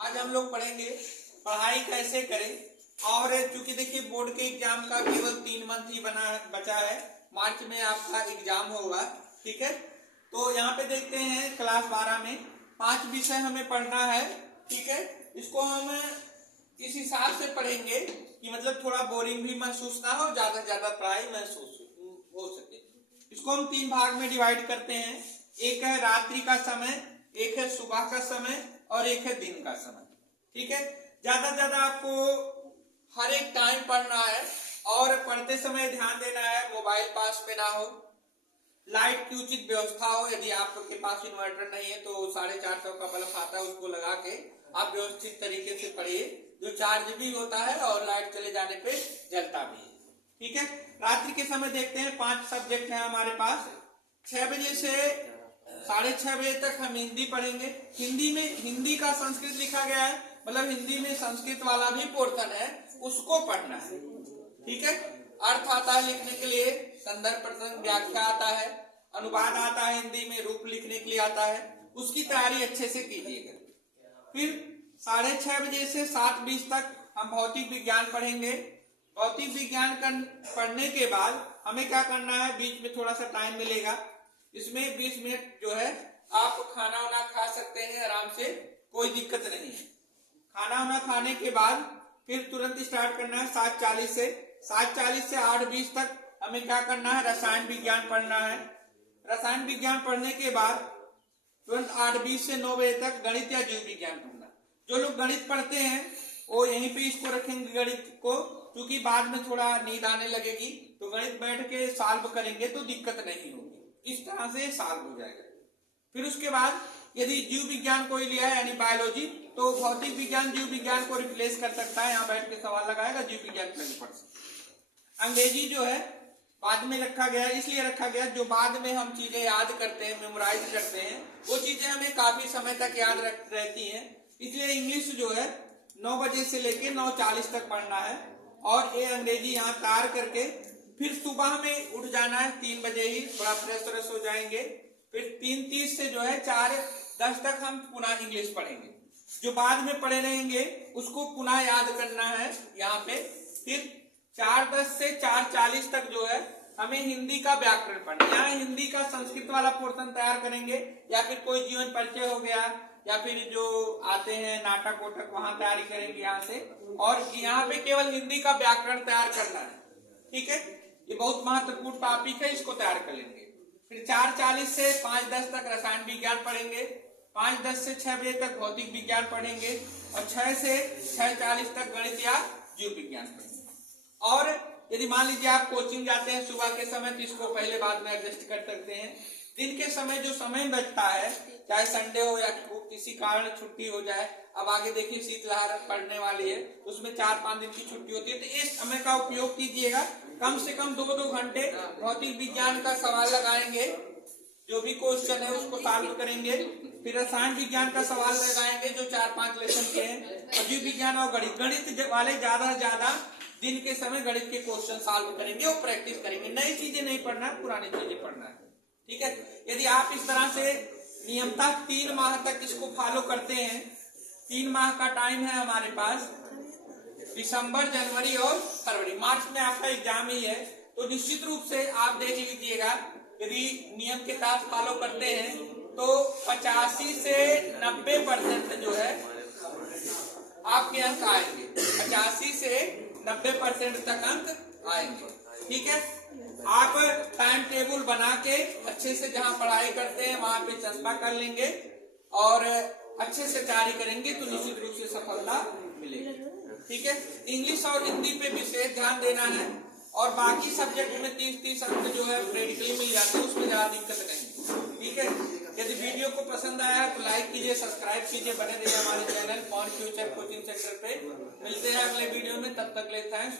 आज हम लोग पढ़ेंगे पढ़ाई कैसे करें। और चूंकि देखिए बोर्ड के एग्जाम का केवल 3 मंथ ही बचा है, मार्च में आपका एग्जाम होगा। ठीक है, तो यहाँ पे देखते हैं क्लास 12 में 5 विषय हमें पढ़ना है। ठीक है, इसको हम इस हिसाब से पढ़ेंगे कि मतलब थोड़ा बोरिंग भी महसूस ना हो, ज्यादा से ज्यादा पढ़ाई महसूस हो सके। इसको हम 3 भाग में डिवाइड करते हैं। एक है रात्रि का समय, एक है सुबह का समय और एक है दिन का समय। ठीक है, ज्यादा से ज्यादा आपको हर एक टाइम पढ़ना है और पढ़ते समय ध्यान देना है मोबाइल पास में ना हो, लाइट की उचित व्यवस्था हो। यदि आपके पास इन्वर्टर नहीं है तो 450 का बल्ब आता है, उसको लगा के आप व्यवस्थित तरीके से पढ़िए, जो चार्ज भी होता है और लाइट चले जाने पे जलता भी है। ठीक है, रात्रि के समय देखते हैं 5 सब्जेक्ट है हमारे पास। 6 बजे से 6:30 बजे तक हम हिंदी पढ़ेंगे। हिंदी में हिंदी का संस्कृत लिखा गया है, मतलब हिंदी में संस्कृत वाला भी पोर्शन है, उसको पढ़ना है। ठीक है, अर्थ आता है लिखने के लिए, संदर्भ प्रसंग व्याख्या आता है, अनुवाद आता है, हिंदी में रूप लिखने के लिए आता है, उसकी तैयारी अच्छे से कीजिएगा। फिर 6:30 बजे से 7:20 तक हम भौतिक विज्ञान पढ़ेंगे। भौतिक विज्ञान पढ़ने के बाद हमें क्या करना है, बीच में थोड़ा सा टाइम मिलेगा, इसमें 20 मिनट जो है आप खाना वाना खा सकते हैं आराम से, कोई दिक्कत नहीं है। खाना वाना खाने के बाद फिर तुरंत स्टार्ट करना है 7:40 से 8:20 तक हमें क्या करना है, रसायन विज्ञान पढ़ना है। रसायन विज्ञान पढ़ने के बाद तुरंत 8:20 से 9 बजे तक गणित या जीव विज्ञान पढ़ना। जो लोग गणित पढ़ते हैं वो यहीं पे इसको रखेंगे गणित को, क्योंकि बाद में थोड़ा नींद आने लगेगी तो गणित बैठ के सॉल्व करेंगे तो दिक्कत नहीं होगी, इस तरह से सॉल्व हो जाएगा। फिर उसके बाद यदि जीव विज्ञान कोई लिया है यानी बायोलॉजी, तो भौतिक विज्ञान जीव विज्ञान को रिप्लेस कर सकता है, यहाँ बैठ के सवाल लगाएगा, जीव विज्ञान नहीं पढ़ सकता। अंग्रेजी जो है बाद में रखा गया, इसलिए रखा गया जो बाद में हम चीजें याद करते हैं, मेमोराइज करते हैं, वो चीजें हमें काफी समय तक याद रहती हैं। इसलिए इंग्लिश जो है 9 बजे से लेके 9:40 तक पढ़ना है और ये अंग्रेजी यहाँ तैयार करके फिर सुबह में उठ जाना है 3 बजे ही, थोड़ा फ्रेश हो जाएंगे। फिर 3:30 से जो है 4:10 तक हम पुनः इंग्लिश पढ़ेंगे। जो बाद में पढ़े रहेंगे उसको पुनः याद करना है यहाँ पे। फिर 4:10 से 4:40 तक जो है हमें हिंदी का व्याकरण पढ़ना है। यहाँ हिंदी का संस्कृत वाला पोर्शन तैयार करेंगे, या फिर कोई जीवन परिचय हो गया, या फिर जो आते हैं नाटक वोटक वहां तैयारी करेंगे यहाँ से। और यहाँ पे केवल हिंदी का व्याकरण तैयार करना है। ठीक है, ये बहुत महत्वपूर्ण टॉपिक है, इसको तैयार कर लेंगे। फिर 4:40 से 5:10 तक रसायन विज्ञान पढ़ेंगे, 5:10 से 6 बजे तक भौतिक विज्ञान पढ़ेंगे और 6 से 6:40 तक गणित या जीव विज्ञान पढ़ेंगे। और यदि मान लीजिए आप कोचिंग जाते हैं सुबह के समय, तो इसको पहले बाद में एडजस्ट कर सकते हैं। दिन के समय जो समय बचता है, चाहे संडे हो या किसी कारण छुट्टी हो जाए, अब आगे देखिए शीतलहर पड़ने वाली है, उसमें 4-5 दिन की छुट्टी होती है, तो इस समय का उपयोग कीजिएगा। कम से कम 2-2 घंटे भौतिक विज्ञान का सवाल लगाएंगे, जो भी क्वेश्चन है उसको सॉल्व करेंगे। फिर रसायन विज्ञान का सवाल लगाएंगे जो 4-5 लेसन के हैं। जीव विज्ञान और गणित वाले ज्यादा से ज्यादा दिन के समय गणित के क्वेश्चन सॉल्व करेंगे और प्रैक्टिस करेंगे। नई चीजें नहीं पढ़ना है, पुरानी चीजें पढ़ना है। ठीक है, यदि आप इस तरह से नियमतः 3 माह तक इसको फॉलो करते हैं, 3 माह का टाइम है हमारे पास, दिसंबर, जनवरी और फरवरी। मार्च में आपका एग्जाम ही है, तो निश्चित रूप से आप देख लीजिएगा, यदि नियम के तहत फॉलो करते हैं तो 85 से 90% जो है आपके अंक आएंगे, 85 से 90% तक अंक आएंगे। ठीक है, आप टाइम टेबल बना के अच्छे से जहां पढ़ाई करते हैं वहां पे चस्पा कर लेंगे और अच्छे से तैयारी करेंगे तो निश्चित रूप से सफलता मिलेगी। ठीक है, इंग्लिश और हिंदी पे विशेष ध्यान देना है और बाकी सब्जेक्ट में 30-30 अंक जो है प्रैक्टिकली मिल जाते हैं, उसमें ज्यादा दिक्कत नहीं। ठीक है, यदि वीडियो को पसंद आया तो लाइक कीजिए, सब्सक्राइब कीजिए, बने रहिए हमारे चैनल पॉन फ्यूचर कोचिंग सेंटर पे। मिलते हैं अगले वीडियो में, तब तक ले थैंक्स।